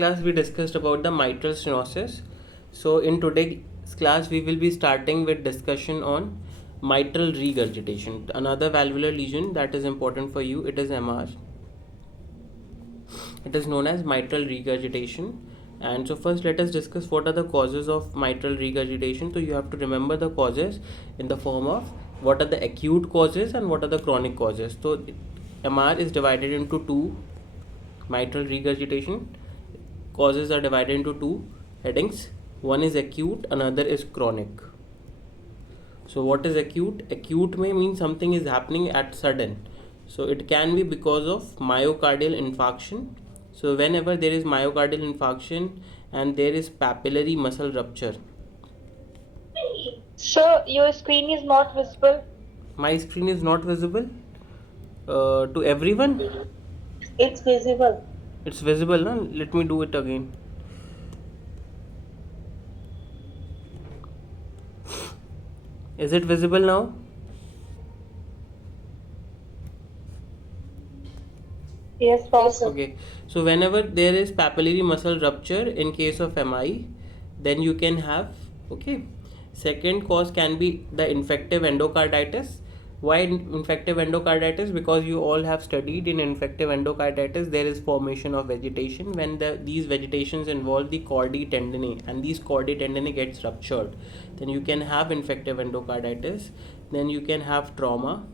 Class we discussed about the mitral stenosis. So in today's class we will be starting with discussion on mitral regurgitation, another valvular lesion that is important for you. It is MR. It is known as mitral regurgitation. And so first let us discuss what are the causes of mitral regurgitation. So you have to remember the causes in the form of what are the acute causes and what are the chronic causes. So MR is divided into two. Mitral regurgitation causes are divided into two headings. One is acute, another is chronic. So what is acute? Acute may mean something is happening at sudden. So it can be because of myocardial infarction. So whenever there is myocardial infarction and there is papillary muscle rupture. So your screen is not visible? My screen is not visible to everyone. It's visible. It's visible, na? Let me do it again. Is it visible now? Yes, sir. Okay, so whenever there is papillary muscle rupture in case of MI, then you can have, okay. Second cause can be the infective endocarditis. Why infective endocarditis? Because you all have studied in infective endocarditis there is formation of vegetation when these vegetations involve the chordae tendineae and these chordae tendineae gets ruptured, then you can have infective endocarditis. Then you can have trauma.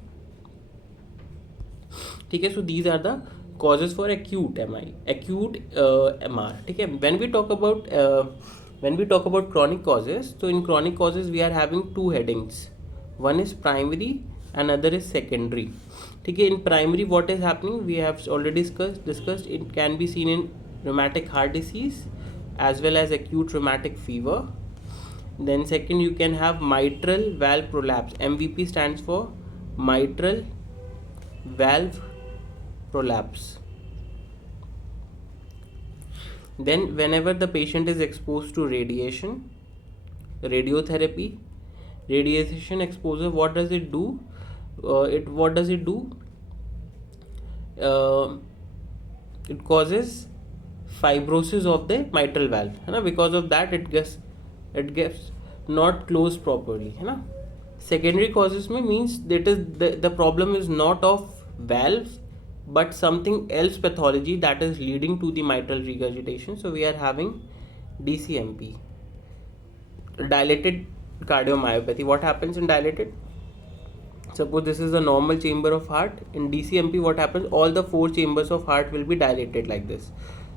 ठीक है, so these are the causes for acute MI, acute MR. ठीक है, when we talk about chronic causes, so in chronic causes we are having two headings. One is primary, another is secondary. ठीक है, in primary what is happening we have already discussed. It can be seen in rheumatic heart disease as well as acute rheumatic fever. Then second you can have mitral valve prolapse. MVP stands for mitral valve prolapse. Then whenever the patient is exposed to radiation, radiotherapy, radiation exposure, what does it do? It causes fibrosis of the mitral valve, है ना? Because of that it gets not closed properly, है ना? Secondary causes में means that is the problem is not of valve but something else pathology that is leading to the mitral regurgitation. So we are having DCMP, dilated cardiomyopathy. What happens in dilated? Suppose this is the normal chamber of heart. In DCMP what happens? All the four chambers of heart will be dilated like this.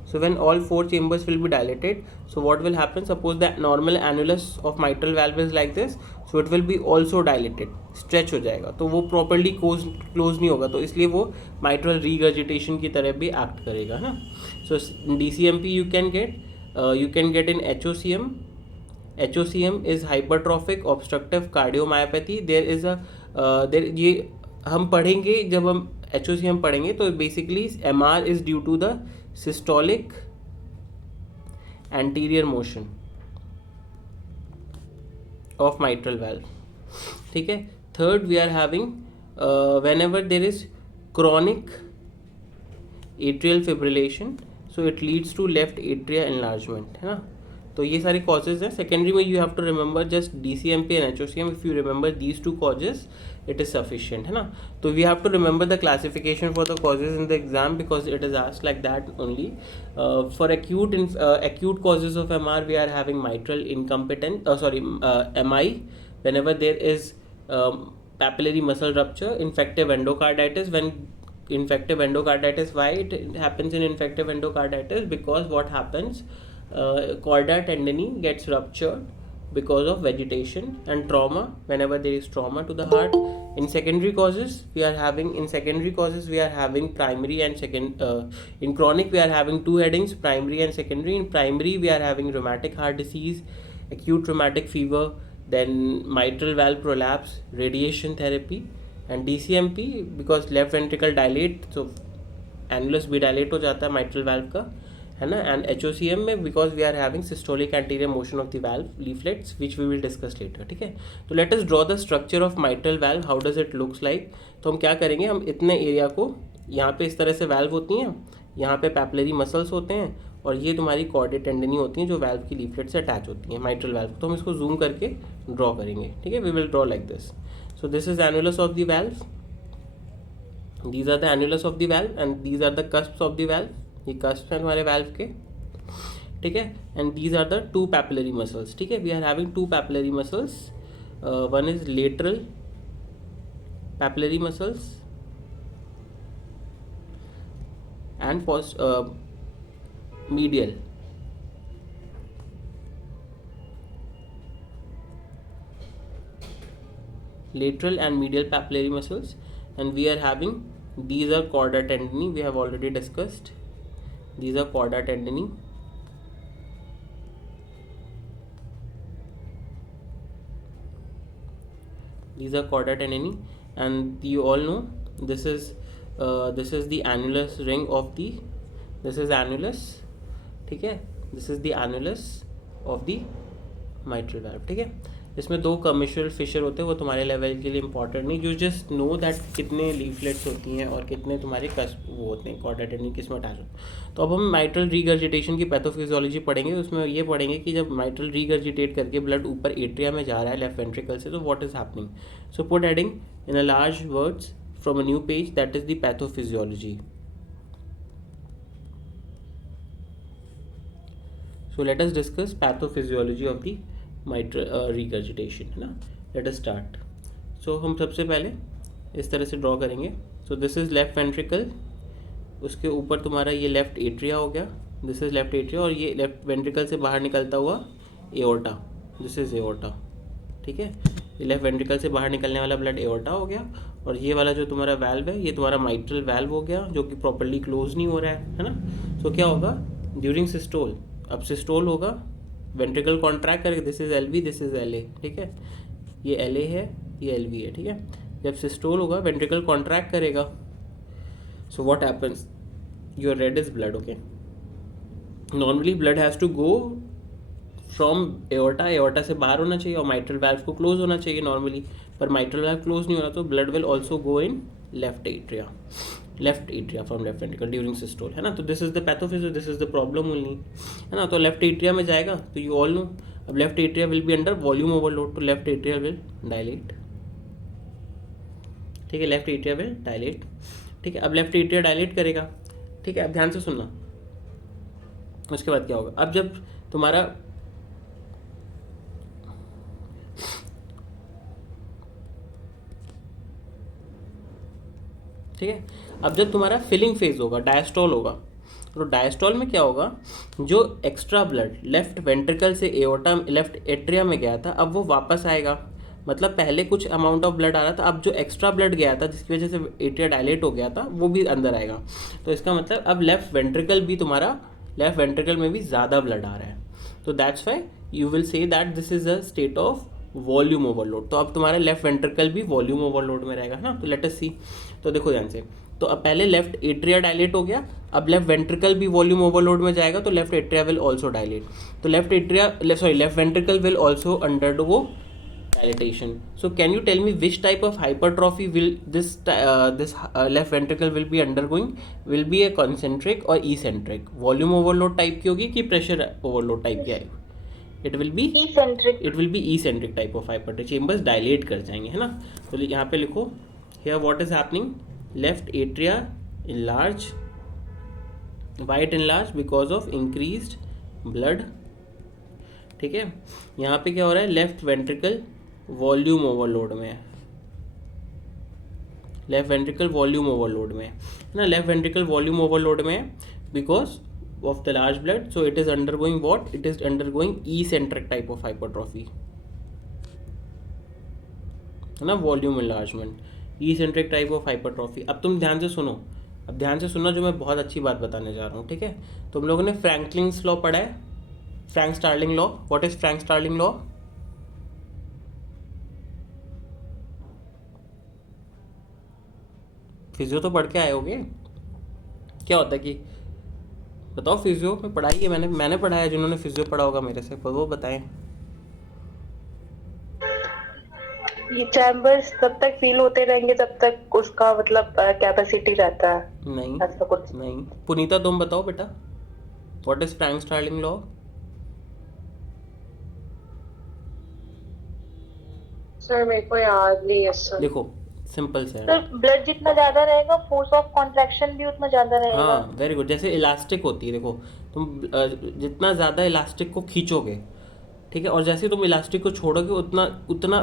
So when all four chambers will be dilated, so what will happen? Suppose that normal annulus of mitral valve is like this, so it will be also dilated, stretch हो जाएगा, तो वो properly close नहीं होगा, तो इसलिए वो mitral regurgitation की तरह भी act करेगा ना. So DCMP you can get in HOCM. HOCM is hypertrophic obstructive cardiomyopathy. There is a ये हम पढ़ेंगे जब हम HOCM पढ़ेंगे, तो basically MR is due to the systolic anterior motion of mitral valve. ठीक है. Third we are having whenever there is chronic atrial fibrillation, so it leads to left atria enlargement, है ना. तो ये सारे causes हैं. Secondary में you have to remember just DCMP and HOCM. If you remember these two causes, it is sufficient, है ना. तो we have to remember the classification for the causes in the exam because it is asked like that only. For acute causes of MR, we are having mitral incompetence. MI. Whenever there is papillary muscle rupture, infective endocarditis. When infective endocarditis, why it happens in infective endocarditis? Because what happens? Chorda tendineae gets ruptured because of vegetation. And trauma, whenever there is trauma to the heart. In secondary causes we are having primary and second. In chronic we are having two headings, primary and secondary. In primary we are having rheumatic heart disease, acute rheumatic fever, then mitral valve prolapse, radiation therapy. And DCMP because left ventricle dilate, so annulus भी dilate हो जाता है mitral valve का, है ना. And HOCM में because we are having systolic anterior motion of the valve leaflets which we will discuss later. ठीक है, तो let us draw the structure of mitral valve. How does it looks like? तो हम क्या करेंगे, हम इतने एरिया को, यहाँ पे इस तरह से वाल्व होती हैं, यहाँ पे पैपिलरी मसल्स होते हैं और ये तुम्हारी कॉर्डेट टेंडनी होती हैं जो वाल्व की लीफलेट से अटैच होती हैं माइट्रल वाल्व। तो हम इसको जूम करके ड्रॉ करेंगे, ठीक है। We will draw like this. So this is annulus of the valve, these are the annulus of the valve and these are the cusps of the valve, ये cusps हैं हमारे valve के, ठीक है। and these are the two papillary muscles, ठीक है। we are having two papillary muscles, one is lateral papillary muscles and medial, lateral and medial papillary muscles, and we are having, these are chorda tendini, we have already discussed, these are chorda tendini, these are chorda tendini, and you all know this is the annulus ring of the, this is annulus, ठीक है। this is the annulus of the mitral valve, ठीक है। इसमें दो commercial Fisher होते हैं, वो तुम्हारे लेवल के लिए इंपॉर्टेंट नहीं, यू जस्ट नो दैट कितने लीफलेट्स होती हैं और कितने तुम्हारे वो होते हैं कॉर्डा टेंडनी किस में अटैच हो। तो अब हम माइट्रल रीगर्जिटेशन की पैथोफिजियोलॉजी पढ़ेंगे, उसमें ये पढ़ेंगे कि जब माइट्रल रीगर्जिटेट करके ब्लड ऊपर एट्रिया में जा रहा है लेफ्ट वेंट्रिकल से, तो what is happening. So put heading in a large words from a new page, that is the pathophysiology. So let us discuss pathophysiology of the mitral regurgitation, है ना। Let us start. So हम सबसे पहले इस तरह से draw करेंगे। So this is left ventricle, उसके ऊपर तुम्हारा ये लेफ्ट एट्रिया हो गया, दिस इज लेफ्ट एट्रिया, और ये लेफ्ट वेंट्रिकल से बाहर निकलता हुआ एओर्टा, दिस इज एओर्टा, ठीक है। ये लेफ्ट वेंट्रिकल से बाहर निकलने वाला ब्लड एओर्टा हो गया, और ये वाला जो तुम्हारा वाल्व है ये तुम्हारा माइट्रल वाल्व हो गया, जो कि प्रॉपर्ली क्लोज नहीं हो रहा है ना। सो क्या होगा ड्यूरिंग सिस्टोल, अब सिस्टोल होगा, वेंट्रिकल कॉन्ट्रैक्ट करेगा, this is L V, this is L A, ठीक है। ये एल ए है, ये एल वी है, ठीक है। जब सिस्टोल होगा वेंट्रिकल कॉन्ट्रैक्ट करेगा, so what happens, your red is blood, okay. Normally blood has to go from aorta, aorta से बाहर होना चाहिए और माइट्रल वाल्व को क्लोज होना चाहिए नॉर्मली, पर माइट्रल वाल्व क्लोज नहीं हो रहा, तो blood will also go in left atria from left ventricle during systole, है ना। तो this is the pathophysio, this is the problem only, है ना। तो लेफ्ट एट्रिया में जाएगा, तो यू ऑल नो अब left atria will be under volume overload, तो लेफ्ट एट्रिया विल डायलेट, ठीक है। लेफ्ट एट्रिया विल डायलेट, ठीक है। अब लेफ्ट एट्रिया डायलेट करेगा, ठीक है। अब ध्यान से सुनना, उसके बाद क्या होगा, अब जब तुम्हारा ठीक है, अब जब तुम्हारा फिलिंग फेज होगा, डायस्टॉल होगा, तो डायस्टॉल में क्या होगा, जो एक्स्ट्रा ब्लड लेफ्ट वेंट्रिकल से एओर्टा लेफ्ट एट्रिया में गया था, अब वो वापस आएगा। मतलब पहले कुछ अमाउंट ऑफ ब्लड आ रहा था, अब जो एक्स्ट्रा ब्लड गया था जिसकी वजह से एट्रिया डायलेट हो गया था, वो भी अंदर आएगा। तो इसका मतलब अब लेफ्ट वेंट्रिकल भी तुम्हारा, लेफ्ट वेंट्रिकल में भी ज़्यादा ब्लड आ रहा है, तो that's why you will say that this is a state of volume overload. तो अब तुम्हारा लेफ्ट वेंट्रिकल भी वॉल्यूम ओवरलोड में रहेगा ना। तो लेट अस सी, तो देखो ध्यान से, तो अब पहले लेफ्ट एट्रिया डायलेट हो गया, अब लेफ्ट वेंट्रिकल भी वॉल्यूम ओवरलोड में जाएगा, तो left atria will also dilate, तो left ventricle will also undergo dilatation. So can you tell me which type of hypertrophy will this left ventricle will be undergoing? Will be a concentric or eccentric? Volume overload type की होगी कि pressure overload type की आएगी? It will be eccentric. It will be eccentric type of hypertrophy. Chambers dilate कर जाएंगे, है ना। तो यहाँ पे लिखो, here what is happening? Left atria enlarge, why it enlarge? Because of increased blood, ठीक है। यहाँ पे क्या हो रहा है, लेफ्ट वेंट्रिकल वॉल्यूम ओवरलोड में है, लेफ्ट वेंट्रिकल वॉल्यूम ओवरलोड में है ना, लेफ्ट वेंट्रिकल वॉल्यूम ओवरलोड में है because of the large blood, so it is undergoing what, it is undergoing eccentric type of hypertrophy, है ना, volume enlargement, eccentric type of hypertrophy. अब तुम ध्यान से सुनो, अब ध्यान से सुनना जो मैं बहुत अच्छी बात बताने जा रहा हूँ, ठीक है। तुम लोगों ने फ्रैंकलिन्स लॉ पढ़ा है, Frank Starling law. What is Frank Starling law? Physio तो पढ़ के आए होगे, क्या होता है कि बताओ, फिजियो में पढ़ाई है, मैंने पढ़ा है, जिन्होंने फिजियो पढ़ा होगा मेरे से, पर वो बताएं। ये चैम्बर्स तब तक फील होते रहेंगे जब तक उसका मतलब कैपेसिटी रहता है, नहीं ऐसा कुछ नहीं। पुनीता तुम बताओ बेटा, what is Frank Starling law? Sir मेरे को याद नहीं है सर। देखो सिंपल से है। सर ब्लड जितना ज्यादा रहेगा फोर्स ऑफ कॉन्ट्रैक्शन भी उतना ज्यादा रहेगा। हाँ वेरी गुड। जैसे इलास्टिक होती है, देखो तुम जितना ज़्यादा इलास्टिक को खींचोगे, ठीक है, और जैसे तुम इलास्टिक को छोड़ोगे उतना उतना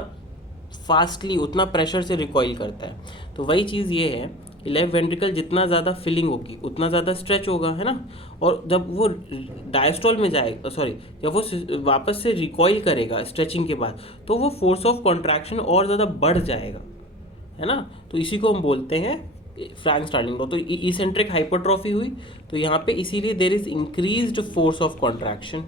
फास्टली, उतना प्रेशर से रिकॉइल करता है। तो वही चीज़ ये है कि लेफ्ट वेंट्रिकल जितना ज़्यादा फिलिंग होगी उतना ज़्यादा स्ट्रेच होगा, है ना। और जब वो डायस्टोल में जाएगा, सॉरी, जब वो वापस से रिकॉइल करेगा स्ट्रेचिंग के बाद, तो वो फोर्स ऑफ कॉन्ट्रैक्शन और ज़्यादा बढ़ जाएगा, है ना। तो इसी को हम बोलते हैं फ्रैंक स्टार्लिंग लॉ। तो इसेंट्रिक हाइपरट्रॉफी हुई, तो यहाँ पे इसीलिए there is increased force of contraction,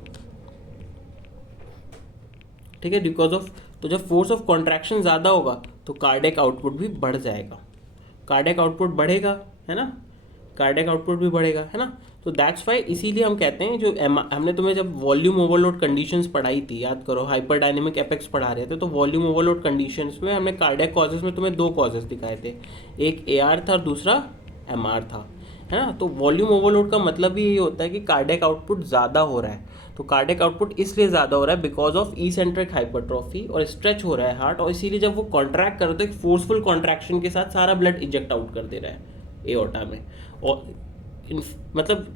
ठीक है, बिकॉज ऑफ। तो जब फोर्स ऑफ कॉन्ट्रैक्शन ज़्यादा होगा तो कार्डियक आउटपुट भी बढ़ जाएगा, कार्डियक आउटपुट बढ़ेगा, है ना, कार्डियक आउटपुट भी बढ़ेगा, है ना। तो दैट्स वाई, इसीलिए हम कहते हैं जो हमने तुम्हें जब वॉल्यूम ओवरलोड कंडीशंस पढ़ाई थी, याद करो, हाइपर डायनेमिक एपेक्स पढ़ा रहे थे, तो वॉल्यूम ओवरलोड कंडीशंस में हमने कार्डियक कॉजेज में तुम्हें दो कॉजेज दिखाए थे, एक AR था और दूसरा MR था, है ना। तो वॉल्यूम ओवरलोड का मतलब भी यही होता है कि कार्डियक आउटपुट ज़्यादा हो रहा है। तो कार्डियक आउटपुट इसलिए ज़्यादा हो रहा है बिकॉज ऑफ इसेंट्रिक हाइपरट्रॉफी, और स्ट्रेच हो रहा है हार्ट, और इसीलिए जब वो कॉन्ट्रैक्ट करो तो एक फोर्सफुल कॉन्ट्रैक्शन के साथ सारा ब्लड इजेक्ट आउट कर दे रहा है एओर्टा में, और मतलब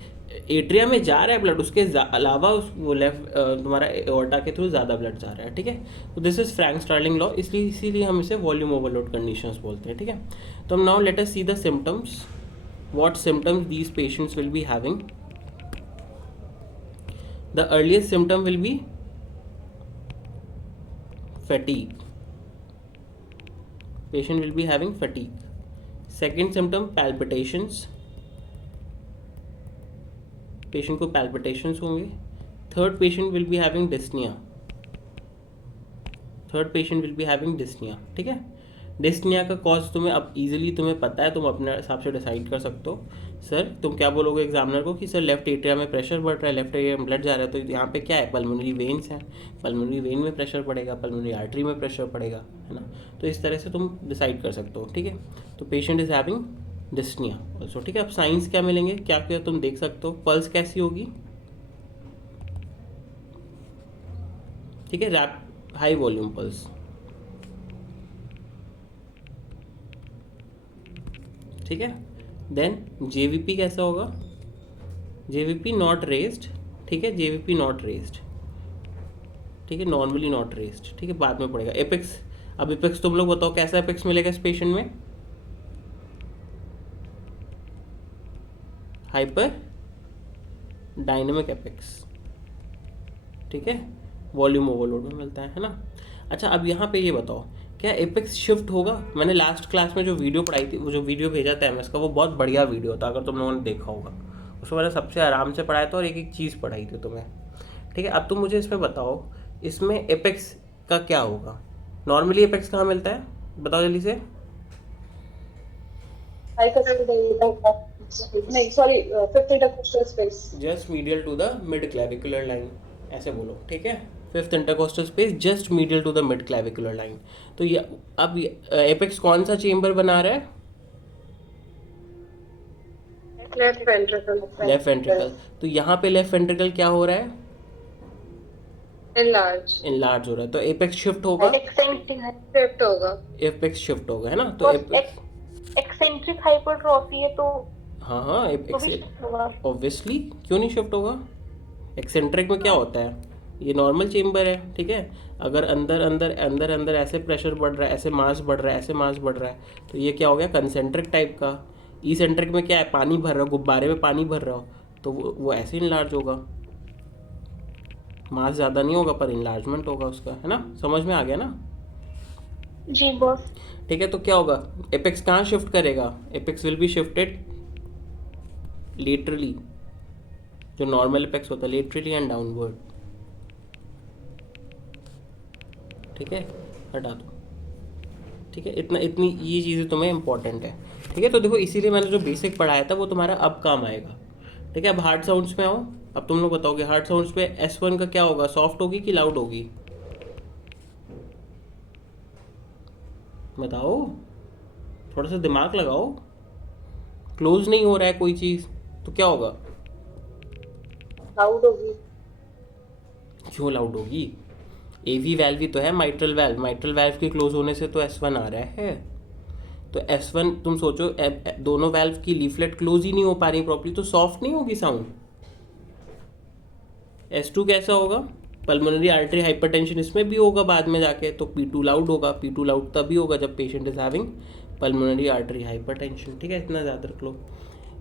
एट्रिया में जा रहा है ब्लड, उसके अलावा वो लेफ्ट तुम्हारा एओर्टा के थ्रू ज़्यादा ब्लड जा रहा है, ठीक है। तो this is Frank Starling law, इसीलिए हम इसे वॉल्यूम ओवरलोड कंडीशंस बोलते हैं, ठीक है। तो हम now let us see the symptoms, what symptoms these patients will be having. The earliest symptom will be fatigue. Patient will be having fatigue. Second symptom, palpitations. Patient को palpitations होंगे. Third patient will be having dyspnea. Third patient will be having dyspnea, ठीक है। Dyspnoea का cause तुम्हें अब easily तुम्हें पता है, तुम अपने हिसाब से डिसाइड कर सकते हो। सर तुम क्या बोलोगे एग्जामिनर को कि सर लेफ्ट एट्रिया में प्रेशर बढ़ रहा है, लेफ्ट एट्रिया में ब्लड जा रहा है, तो यहाँ पे क्या है, पल्मोनरी वेन्स हैं, पल्मोनरी वेन में प्रेशर पड़ेगा, पल्मोनरी आर्टरी में प्रेशर पड़ेगा, है ना। तो इस तरह से तुम डिसाइड कर सकते हो, ठीक है। तो patient is having dyspnea also, ठीक है। अब साइंस क्या मिलेंगे, क्या क्या तुम देख सकते हो, पल्स कैसी होगी, ठीक है, रैप हाई वॉल्यूम पल्स, ठीक है। देन JVP कैसा होगा, JVP नॉट रेस्ड, ठीक है, JVP नॉट रेस्ड, ठीक है, नॉर्मली नॉट रेस्ड, ठीक है, बाद में पड़ेगा। एपेक्स, अब एपेक्स तुम लोग बताओ कैसा एपेक्स मिलेगा इस पेशेंट में, हाइपर डायनेमिक एपेक्स, ठीक है, वॉल्यूम ओवरलोड में मिलता है ना। अच्छा अब यहाँ पे ये बताओ क्या एपेक्स शिफ्ट होगा। मैंने लास्ट क्लास में जो वीडियो पढ़ाई थी, वो जो वीडियो भेजा था MS का, वो बहुत बढ़िया वीडियो था, अगर तुम लोगों ने देखा होगा, उसमें मैंने सबसे आराम से पढ़ाया था और एक एक चीज़ पढ़ाई थी तुम्हें, ठीक है। अब तुम मुझे इसमें बताओ इसमें एपेक्स का क्या होगा, नॉर्मली एपेक्स कहाँ मिलता है, बताओ जल्दी से। नहीं sorry, fifth intercostal space, just medial to the mid clavicular line, ऐसे बोलो, ठीक है। Fifth intercostal space just medial to the mid clavicular line. तो ये अब एपेक्स कौन सा चेम्बर बना रहा है, लेफ्ट वेंट्रिकल, लेफ्ट वेंट्रिकल। तो यहाँ पे लेफ्ट वेंट्रिकल क्या हो रहा है, इनलार्ज हो रहा है, तो एपेक्स शिफ्ट होगा, शिफ्ट होगा, एपेक्स शिफ्ट होगा, है ना। तो एक्सेंट्रिक हाइपरट्रॉफी है तो हाँ हाँ शिफ्ट होगा, ऑब्वियसली, क्यों नहीं शिफ्ट होगा। एक्सेंट्रिक में क्या होता है, ये नॉर्मल चेम्बर है, ठीक है। अगर अंदर अंदर अंदर अंदर ऐसे प्रेशर बढ़ रहा है, ऐसे मास बढ़ रहा है, ऐसे मास बढ़ रहा है, तो ये क्या हो गया, कंसेंट्रिक टाइप का। इसेंट्रिक में क्या है, पानी भर रहा हो, गुब्बारे में पानी भर रहा हो, तो वो ऐसे इनलार्ज होगा, मास ज़्यादा नहीं होगा पर इनलार्जमेंट होगा उसका, है ना। समझ में आ गया ना जी बॉस, ठीक है। तो क्या होगा, एपेक्स कहाँ शिफ्ट करेगा, apex will be shifted laterally, जो नॉर्मल एपेक्स होता है, लेटरली एंड डाउनवर्ड, ठीक है, हटा दो, ठीक है। इतनी ये चीज़ें तुम्हें इंपॉर्टेंट है, ठीक है। तो देखो इसीलिए मैंने जो बेसिक पढ़ाया था वो तुम्हारा अब काम आएगा, ठीक है। अब हार्ड साउंड्स में आओ, अब तुम लोग बताओगे हार्ड साउंड्स पे S1 का क्या होगा, सॉफ्ट होगी कि लाउड होगी, बताओ, थोड़ा सा दिमाग लगाओ, क्लोज नहीं हो रहा है कोई चीज़, तो क्या होगा, आउट होगी। क्यों लाउड होगी? एवी वैल्व ही तो है माइट्रल वैल्व, माइट्रल वैल्व के क्लोज होने से तो S1 आ रहा है। तो S1 तुम सोचो दोनों वैल्व की लीफलेट क्लोज ही नहीं हो पा रही प्रॉपर्ली, तो सॉफ्ट नहीं होगी साउंड। S2 कैसा होगा? पल्मोनरी आर्टरी हाइपरटेंशन इसमें भी होगा बाद में जाके, तो P2 लाउड होगा। P2 लाउड तभी होगा जब patient is having pulmonary artery hypertension. ठीक है, इतना ज़्यादा रख लो।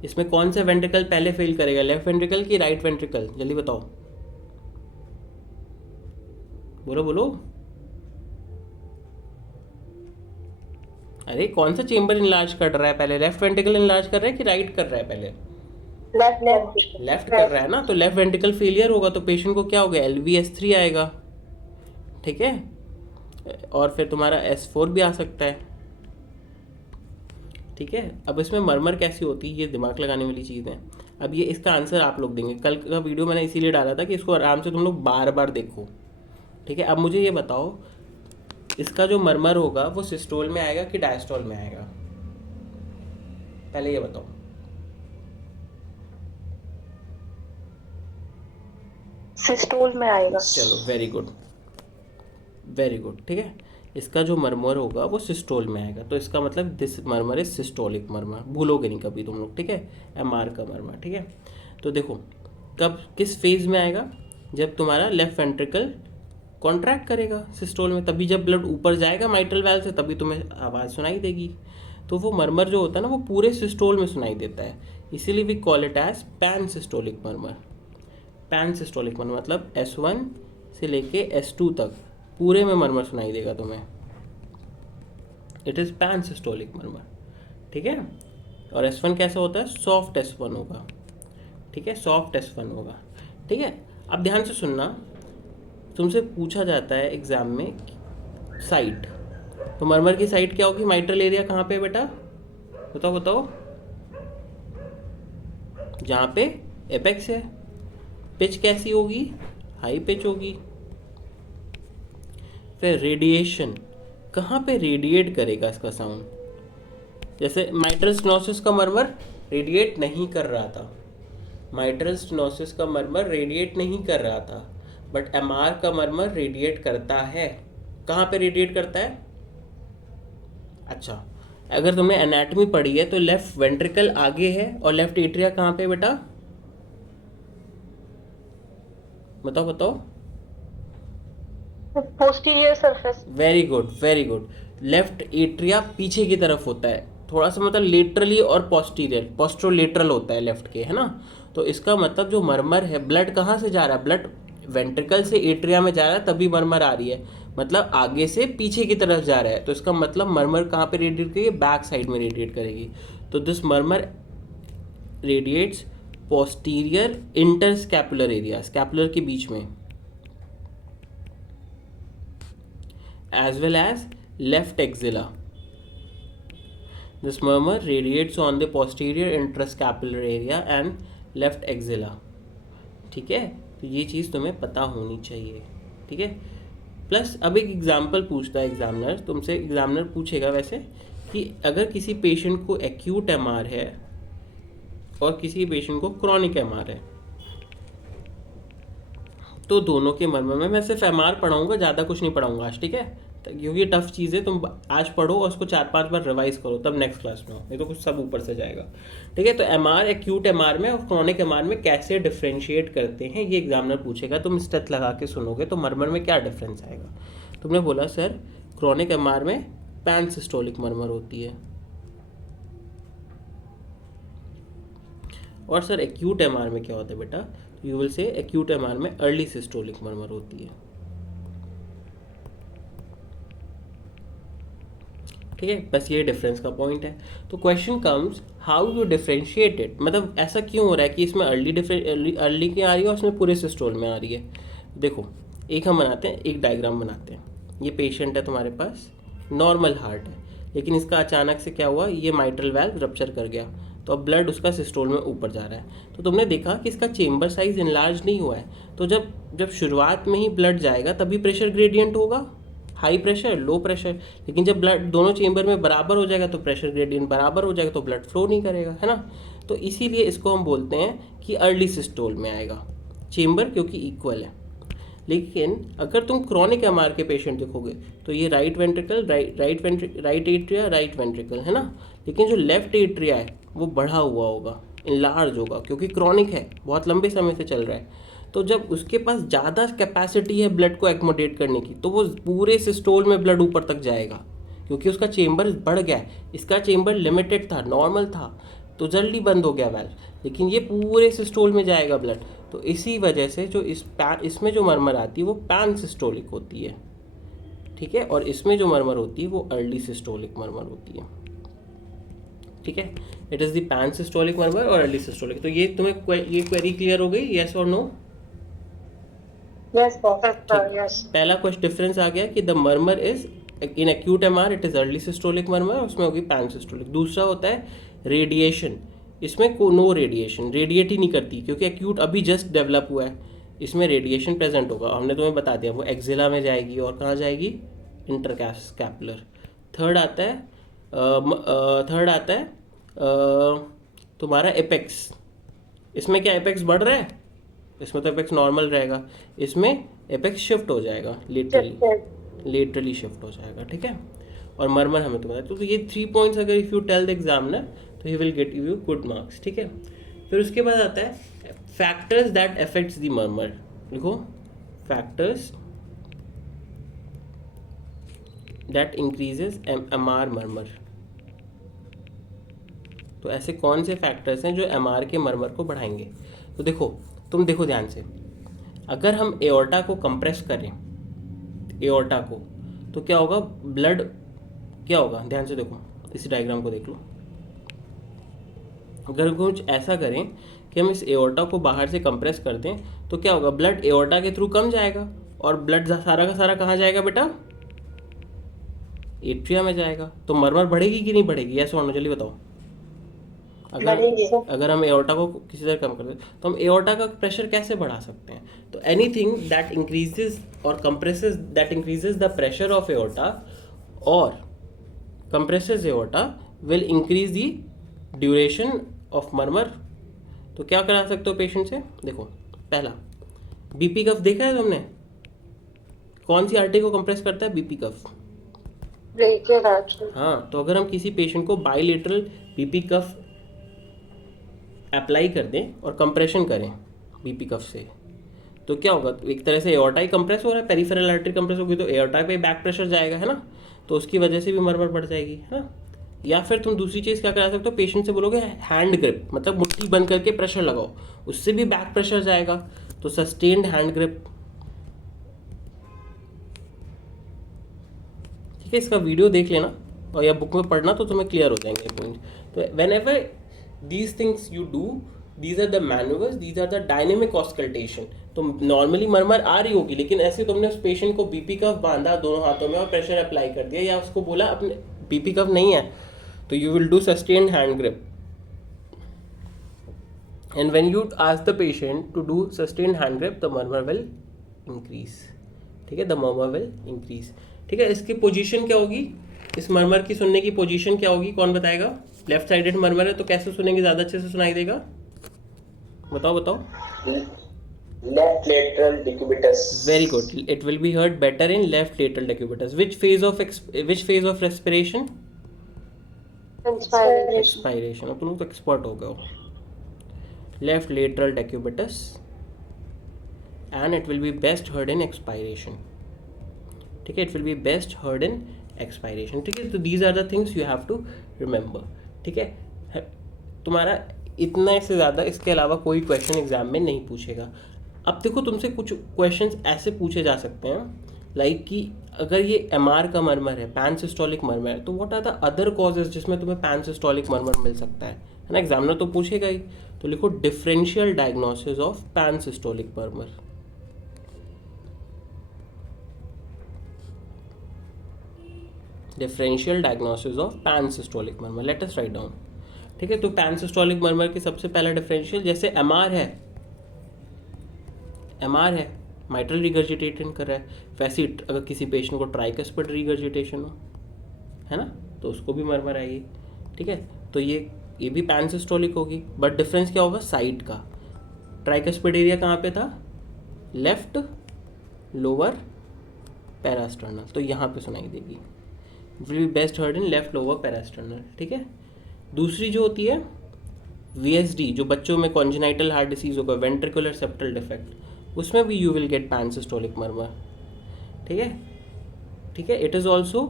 इसमें कौन सा वेंट्रिकल पहले फेल करेगा, लेफ्ट वेंट्रिकल की राइट वेंट्रिकल? जल्दी बताओ, बोलो बोलो। अरे कौन सा चेंबर इनलार्ज कर रहा है पहले, लेफ्ट वेंट्रिकल इनलार्ज कर रहा है कि राइट कर रहा है? पहले लेफ्ट कर रहा है ना, तो लेफ्ट वेंट्रिकल फेलियर होगा तो पेशेंट को क्या होगा, LVS3 आएगा। ठीक है, और फिर तुम्हारा S4 भी आ सकता है। ठीक है, अब इसमें मरमर कैसी होती है, ये दिमाग लगाने वाली चीज़ है। अब ये इसका आंसर आप लोग देंगे। कल का वीडियो मैंने इसीलिए डाला था कि इसको आराम से तुम लोग बार बार देखो। ठीक है, अब मुझे ये बताओ, इसका जो मरमर होगा वो सिस्टोल में आएगा कि डायस्टोल में आएगा? पहले ये बताओ। सिस्टोल में आएगा। चलो, वेरी गुड वेरी गुड। ठीक है, इसका जो मरमर होगा वो सिस्टोल में आएगा, तो इसका मतलब दिस मरमर इज सिस्टोलिक मरमर। भूलोगे नहीं कभी तुम लोग। ठीक है, MR का मरमर। ठीक है, तो देखो कब किस फेज में आएगा, जब तुम्हारा लेफ्ट वेंट्रिकल कॉन्ट्रैक्ट करेगा सिस्टोल में, तभी जब ब्लड ऊपर जाएगा माइट्रल वैल्व से तभी तुम्हें आवाज़ सुनाई देगी। तो वो मरमर जो होता है ना वो पूरे सिस्टोल में सुनाई देता है, इसीलिए we call it as pan systolic murmur. Pan systolic murmur मतलब S1 से लेके S2 तक पूरे में मरमर सुनाई देगा तुम्हें। It is pan systolic murmur. ठीक है, और S1 कैसा होता है, सॉफ्ट S1 होगा। ठीक है, सॉफ्ट S1 होगा। ठीक है, अब ध्यान से सुनना, तुमसे पूछा जाता है एग्जाम में साइट, तो मरमर की साइट क्या होगी, माइट्रल एरिया कहाँ पे बेटा, बताओ बताओ? जहाँ पे एपेक्स है। पिच कैसी होगी, हाई पिच होगी। फिर रेडिएशन, कहाँ पे रेडिएट करेगा इसका साउंड? जैसे माइट्रल स्टेनोसिस का मरमर रेडिएट नहीं कर रहा था, माइट्रल स्टेनोसिस का मरमर रेडिएट नहीं कर रहा था, बट MR का मरमर रेडिएट करता है। कहाँ पे रेडिएट करता है? अच्छा, अगर तुमने एनाटॉमी पढ़ी है तो लेफ्ट वेंट्रिकल आगे है और लेफ्ट एट्रिया कहाँ पे बेटा, बताओ बताओ? Posterior surface. Very good very good. Left atria पीछे की तरफ होता है, थोड़ा सा मतलब लेटरली और पोस्टीरियर, पोस्ट्रोलेटरल होता है लेफ्ट के, है ना। तो इसका मतलब जो मरमर है, ब्लड कहाँ से जा रहा है, ब्लड वेंट्रिकल से एट्रिया में जा रहा है तभी मरमर आ रही है, मतलब आगे से पीछे की तरफ जा रहा है। तो इसका मतलब मरमर कहाँ पे रेडिएट करेगी, बैक साइड में रेडिएट करेगी। तो this murmur radiates posterior interscapular area, scapular के बीच में, as well as left axilla. This murmur radiates on the posterior interscapular area and left axilla. ठीक है, तो ये चीज़ तुम्हें पता होनी चाहिए। ठीक है, प्लस अब एक एग्जाम्पल पूछता है एग्जामिनर तुमसे, एग्जामिनर पूछेगा वैसे कि अगर किसी पेशेंट को एक्यूट MR है और किसी पेशेंट को क्रॉनिक MR है, तो दोनों के मरमर में मैं सिर्फ MR पढ़ाऊंगा, ज़्यादा कुछ नहीं पढ़ाऊंगा आज। ठीक है, क्योंकि ये टफ चीज़ है, तुम आज पढ़ो और उसको 4-5 बार रिवाइज करो, तब नेक्स्ट क्लास में हो, नहीं तो कुछ सब ऊपर से जाएगा। ठीक है, तो MR एक्यूट MR में और क्रॉनिक MR में कैसे डिफ्रेंशिएट करते हैं ये एग्जामिनर पूछेगा। तुम स्टेथ लगा के सुनोगे तो मरमर में क्या डिफरेंस आएगा। तुमने बोला सर क्रॉनिक MR में पैन सिस्टोलिक मरमर होती है, और सर एक्यूट MR में क्या होता है बेटा, यू विल से एक्यूट MR में अर्ली सिस्टोलिक मरमर होती है। ठीक है, बस ये डिफरेंस का पॉइंट है। तो question comes how you differentiate it, मतलब ऐसा क्यों हो रहा है कि इसमें अर्ली की आ रही है और इसमें पूरे सिस्टोल में आ रही है। देखो एक हम बनाते हैं, एक डायग्राम बनाते हैं। ये पेशेंट है तुम्हारे पास, नॉर्मल हार्ट है, लेकिन इसका अचानक से क्या हुआ, ये माइट्रल वैल्व रप्चर कर गया, तो अब ब्लड उसका सिस्टोल में ऊपर जा रहा है। तो तुमने देखा कि इसका चेम्बर साइज इनलार्ज नहीं हुआ है, तो जब शुरुआत में ही ब्लड जाएगा तभी प्रेशर ग्रेडियंट होगा, हाई प्रेशर लो प्रेशर, लेकिन जब ब्लड दोनों चेम्बर में बराबर हो जाएगा तो प्रेशर ग्रेडियंट बराबर हो जाएगा, तो ब्लड फ्लो नहीं करेगा, है ना। तो इसीलिए इसको हम बोलते हैं कि अर्ली सिस्टोल में आएगा। चेम्बर क्योंकि इक्वल है। लेकिन अगर तुम क्रॉनिक एमआर के पेशेंट देखोगे तो ये right ventricle, right atria, right ventricle है ना, लेकिन जो लेफ्ट एट्रिया है वो बढ़ा हुआ होगा, इनलार्ज होगा, क्योंकि क्रॉनिक है, बहुत लंबे समय से चल रहा है। तो जब उसके पास ज़्यादा कैपेसिटी है ब्लड को एक्मोडेट करने की, तो वो पूरे सिस्टोल में ब्लड ऊपर तक जाएगा, क्योंकि उसका चेम्बर बढ़ गया है। इसका चेम्बर लिमिटेड था, नॉर्मल था, तो जल्दी बंद हो गया वाल्व, लेकिन ये पूरे सिस्टोल में जाएगा ब्लड। तो इसी वजह से जो इसमें जो मरमर आती है वो पैन सिस्टोलिक होती है, ठीक है, और इसमें जो मरमर होती है वो अर्ली सिस्टोलिक मरमर होती है, ठीक है। It is the pan systolic murmur और अर्ली सिस्टोलिक। तो ये तुम्हें ये क्वेरी क्लियर हो गई, येस और नो? Yes sir, yes. पहला कुछ डिफरेंस आ गया कि the murmur is in acute MR it is early systolic murmur, उसमें होगी पैन सिस्टोलिक। दूसरा होता है रेडिएशन, इसमें को नो रेडिएशन, रेडिएट ही नहीं करती, क्योंकि एक्यूट अभी जस्ट डेवलप हुआ है, इसमें रेडिएशन प्रेजेंट होगा, हमने तुम्हें बता दिया, वो एक्जिला में जाएगी और कहाँ जाएगी, इंटरस्कैपुलर। थर्ड आता है तुम्हारा एपेक्स। इसमें क्या एपेक्स बढ़ रहा है? इसमें तो एपेक्स नॉर्मल रहेगा, इसमें एपेक्स शिफ्ट हो जाएगा, लेटरली शिफ्ट हो जाएगा, ठीक है। और मरमर हमें तो बताया। तो ये 3 पॉइंट्स अगर if you tell the examiner तो he will get you good marks, ठीक है। फिर उसके बाद आता है factors that affects the murmur. लिखो factors that increases MR murmur. तो ऐसे कौन से फैक्टर्स हैं जो एमआर के मरमर को बढ़ाएंगे? तो तुम देखो ध्यान से, अगर हम एओर्टा को कंप्रेस करें, एओर्टा को, तो क्या होगा, ब्लड क्या होगा, ध्यान से देखो, इसी डायग्राम को देख लो। अगर कुछ ऐसा करें कि हम इस एओर्टा को बाहर से कंप्रेस कर दें, तो क्या होगा, ब्लड एओर्टा के थ्रू कम जाएगा, और ब्लड सारा का सारा कहाँ जाएगा बेटा, एट्रिया में जाएगा। तो मरमर बढ़ेगी कि नहीं बढ़ेगी, ऐसा होना, जल्दी बताओ। अगर हम एओर्टा को किसी तरह कम कर दें तो हम एओर्टा का प्रेशर कैसे बढ़ा सकते हैं? तो एनीथिंग दैट इंक्रीजेज और compresses, that increases the pressure of aorta और compresses aorta will increase the duration of murmur. तो क्या करा सकते हो पेशेंट से? देखो, पहला बीपी कफ देखा है तुमने, कौन सी आर्टरी को कंप्रेस करता है? बीपी कफ। हाँ, तो अगर हम किसी पेशेंट को बाइलेटरल बीपी कफ अप्लाई कर दें और कंप्रेशन करें बीपी कफ से, तो क्या होगा, एक तरह से एओर्टा ही कंप्रेस हो रहा है, पेरिफेरल आर्टरी कंप्रेस होगी तो एओर्टा पे बैक प्रेशर जाएगा, है ना, तो उसकी वजह से भी मरमर बढ़ जाएगी, है ना। या फिर तुम दूसरी चीज़ क्या करा सकते हो, पेशेंट से बोलोगे हैंड ग्रिप, मतलब मुट्ठी बंद करके प्रेशर लगाओ, उससे भी बैक प्रेशर जाएगा, तो सस्टेन्ड हैंड ग्रिप, ठीक है। इसका वीडियो देख लेना और या बुक में पढ़ना तो तुम्हें क्लियर हो जाएंगे पॉइंट। तो when ever these things you do, these are the maneuvers, these are the dynamic auscultation। तो नॉर्मली मरमर आ रही होगी, लेकिन ऐसे तुमने उस पेशेंट को बीपी कफ बांधा दोनों हाथों में और प्रेशर अप्लाई कर दिया, या उसको बोला अपने बीपी कफ नहीं है, तो you will do sustained hand grip, and when you ask the patient to do sustained hand grip the murmur will increase, ठीक है, द मरमर विल इंक्रीज, ठीक है। इसकी पोजीशन क्या होगी, इस मरमर की सुनने की पोजीशन क्या होगी, कौन बताएगा? लेफ्ट साइडेड मरमर है तो कैसे सुनेंगे, ज्यादा अच्छे से सुनाई देगा, बताओ। Left lateral decubitus. Very good, it will be heard better in left lateral decubitus. Which phase of respiration? Expiration. अब तुम तो एक्सपर्ट हो गए हो। Left lateral decubitus and it will be best heard in expiration, ठीक है, it will be best heard in expiration, ठीक है। तो these are the things you have to remember, ठीक है। तुम्हारा इतना से ज़्यादा इसके अलावा कोई क्वेश्चन एग्जाम में नहीं पूछेगा। अब देखो, तुमसे कुछ क्वेश्चंस ऐसे पूछे जा सकते हैं लाइक कि अगर ये एमआर का मरमर है, पैन सिस्टोलिक मरमर है, तो what are the other causes जिसमें तुम्हें पैन सिस्टोलिक मरमर मिल सकता है ना, एग्जामिनर तो पूछेगा ही। तो लिखो differential diagnosis of pan systolic murmur. Differential diagnosis of pan systolic murmur, let us write down, ठीक है। तो पैन सिस्टोलिक मरमर की सबसे पहला डिफरेंशियल, जैसे एमआर है माइट्रल रिगर्जिटेशन कर रहा है, वैसे अगर किसी पेशेंट को ट्राइकस्पिड रिगर्जिटेशन हो, है ना, तो उसको भी मरमर आएगी, ठीक है। तो ये भी पैन सिस्टोलिक होगी, बट डिफरेंस क्या होगा, साइट का। ट्राइकस्पिड एरिया कहाँ पे था? लेफ्ट लोअर पैरास्टर्नल, तो यहाँ पे सुनाई देगी, will be best heard in left lower parasternal, ठीक है। दूसरी जो होती है VSD, जो बच्चों में कॉन्जेनाइटल हार्ट डिसीज होगा, वेंट्रिकुलर सेप्टल डिफेक्ट, उसमें भी यू विल गेट पैनसिस्टोलिक मर्मर, ठीक है, ठीक है। इट इज़ ऑल्सो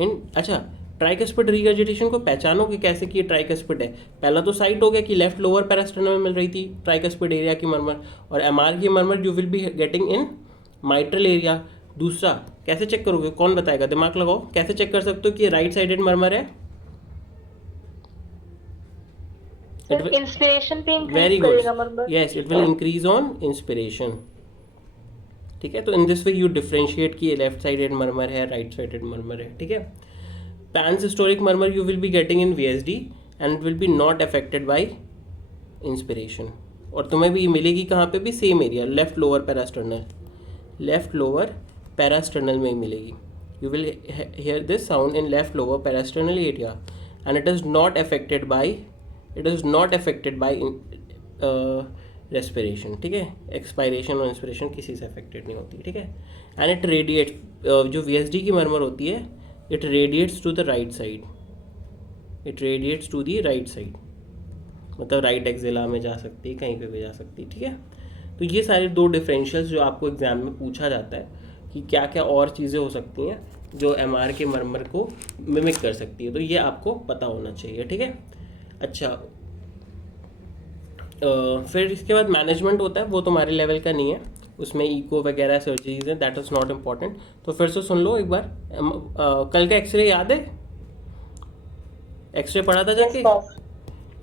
इन, अच्छा ट्राइकस्पिड रिगर्जिटेशन को पहचानोगे कैसे कि ये ट्राइकस्पिड है? पहला तो साइट हो गया कि लेफ्ट लोअर पैरास्टर्नल में मिल रही थी ट्राइकस्पिड एरिया की मर्मर, और MR की murmur you will be getting in mitral area. दूसरा कैसे चेक करोगे, कौन बताएगा, दिमाग लगाओ, कैसे चेक कर सकते हो कि ये राइट साइडेड मर्मर है? इंस्पिरेशन पे वेरी इंक्रीज गुड, करेगा murmur. Yes, it will increase on inspiration, ठीक है। तो in this way you differentiate कि ये लेफ्ट साइडेड मर्मर है, राइट साइडेड मर्मर है, ठीक है। पैनसिस्टोलिक murmur you will be getting in VSD and it will be not affected by inspiration, और तुम्हें भी मिलेगी कहाँ पे भी, same area, left lower parasternal, left lower parasternal में ही मिलेगी। You will hear this sound in left lower parasternal area and it is not affected by respiration, ठीक है। एक्सपायरेशन और इंस्पिरेशन किसी से अफेक्टेड नहीं होती, ठीक है। एंड इट रेडिएट, जो VSD की मर्मर होती है, it radiates to the right side, it radiates to the right side, मतलब राइट एक्सिला में जा सकती है, कहीं पे भी जा सकती है, ठीक है। तो ये सारे दो डिफरेंशियल्स जो आपको एग्जाम में पूछा जाता है कि क्या क्या और चीज़ें हो सकती हैं जो MR के मर्मर को मिमिक कर सकती है, तो ये आपको पता होना चाहिए, ठीक है। अच्छा, फिर इसके बाद मैनेजमेंट होता है, वो तुम्हारे लेवल का नहीं है, उसमें इको वगैरह सर्जरीज हैं, दैट इज़ नॉट इम्पॉर्टेंट। तो फिर से सुन लो एक बार, कल का एक्सरे याद है? एक्सरे पढ़ा था जाके?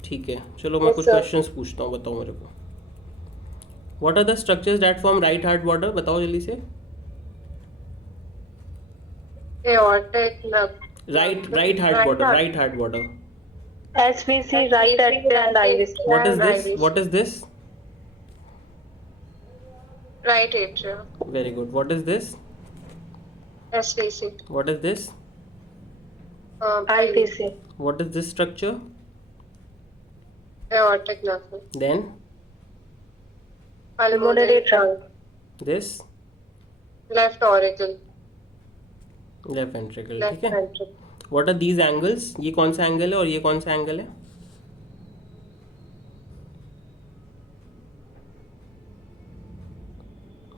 ठीक है, चलो मैं कुछ क्वेश्चंस पूछता हूँ, बताओ मेरे को। What are the structures that form right heart border, बताओ जल्दी से। Right heart border SVC, right atrium and iris. What is this? What is this? Right atrium. Very good. What is this? SVC. What is this? IVC. What is this structure? Aortic knuckle. Then Pulmonary trunk. this Left auricle. left ventricle, Left ठीक है। ventricle. What are these angles? ये कौन सा angle है और ये कौन सा एंगल है?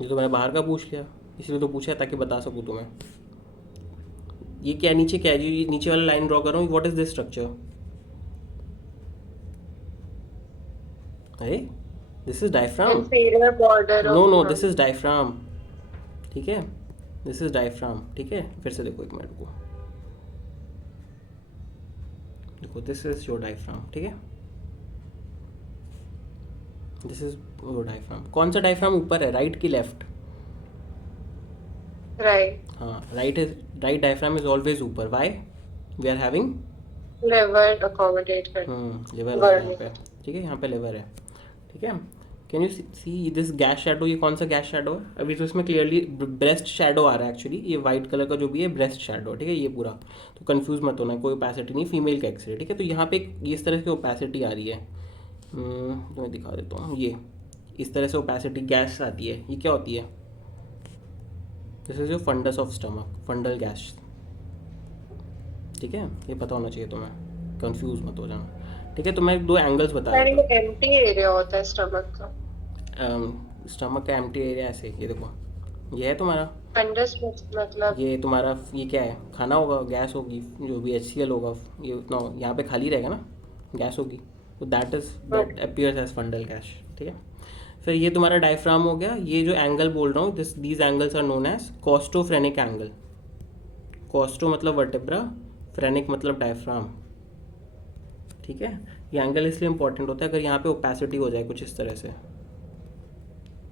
ये तो मैंने बाहर का पूछ लिया, इसलिए तो पूछा ताकि बता सकूँ तुम्हें। ये क्या नीचे, क्या है, ये नीचे वाला लाइन ड्रॉ कर रहा हूँ, व्हाट इज दिस स्ट्रक्चर? अरे this is diaphragm. Inferior border of. No this is diaphragm, ठीक है, दिस इज डायफ्राम, ठीक है। फिर से देखो एक मिनट को, देखो दिस इज योर डायफ्राम, ठीक है, दिस इज योर डायफ्राम। कौन सा डायफ्राम ऊपर है, राइट की लेफ्ट? Right. हाँ, राइट डायफ्राम इज ऑलवेज ऊपर, why? We are having Liver accommodate कर. लिवर है यहाँ पे, ठीक है, यहाँ पे लिवर है, ठीक है। Can you see this gas shadow, ये कौन सा गैस शैडो है? अभी तो इसमें क्लियरली ब्रेस्ट शैडो आ रहा है, एक्चुअली ये वाइट कलर का जो भी है ब्रेस्ट शैडो, ठीक है, ये पूरा। तो कंफ्यूज मत होना, कोई ओपेसिटी नहीं, फीमेल का एक्सरे, ठीक है। तो यहाँ पे इस तरह की ओपेसिटी आ रही है, तो मैं दिखा देता हूँ, ये इस तरह से ओपेसिटी गैस आती है, ये क्या होती है? This is your fundus of stomach, fundal gas, ठीक है, ये पता होना चाहिए तुम्हें, कंफ्यूज मत हो जाना, ठीक है। तो मैं दो एंगल्स बता रहा हूँ। Empty area होता है stomach का. स्टमक का एम्प्टी एरिया ऐसे, ये देखो, ये है तुम्हारा Fundus मतलब. ये तुम्हारा, ये क्या है, खाना होगा, गैस होगी, जो भी HCl होगा, ये उतना यहाँ पे खाली रहेगा ना, गैस होगी, तो that appears as fundal gas, ठीक है। फिर ये तुम्हारा डायफ्राम हो गया। ये जो एंगल बोल रहा हूँ, these angles are known as costophrenic angle. Costo मतलब वर्टेब्रा, फ्रेनिक मतलब डायफ्राम, ठीक है। ये एंगल इसलिए इंपॉर्टेंट होता है अगर यहाँ पे ओपेसिटी हो जाए कुछ इस तरह से,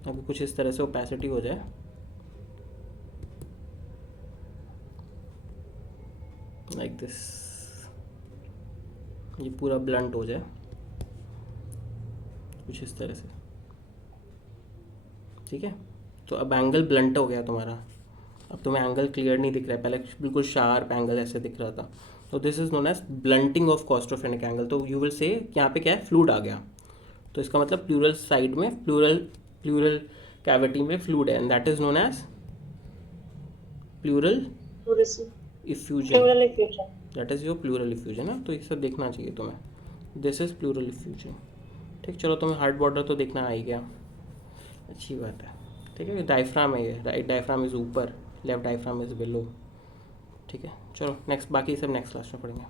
अगर कुछ इस तरह से ओपेसिटी हो जाए, लाइक दिस, ये पूरा ब्लंट हो जाए कुछ इस तरह से, ठीक है। तो अब एंगल ब्लंट हो गया तुम्हारा, अब तुम्हें एंगल क्लियर नहीं दिख रहा है, पहले बिल्कुल शार्प एंगल ऐसे दिख रहा था, तो this is known as blunting of costophrenic angle. तो यू विल से यहाँ पे क्या है, फ्लूइड आ गया, तो इसका मतलब प्लूरल साइड में प्लूरल कैविटी में फ्लूइड है, and that is known as pleural effusion. Pleural effusion. That is your pleural effusion है. तो ये सब देखना चाहिए तुम्हें. This is pleural effusion. ठीक, चलो तुम्हें हार्ट बॉर्डर तो देखना आ ही गया, अच्छी बात है. ठीक है, डायफ्राम है ये, राइट डायफ्राम इज ऊपर, लेफ्ट डायफ्राम इज बिलो. ठीक है, चलो नेक्स्ट, बाकी सब नेक्स्ट क्लास में पढ़ेंगे.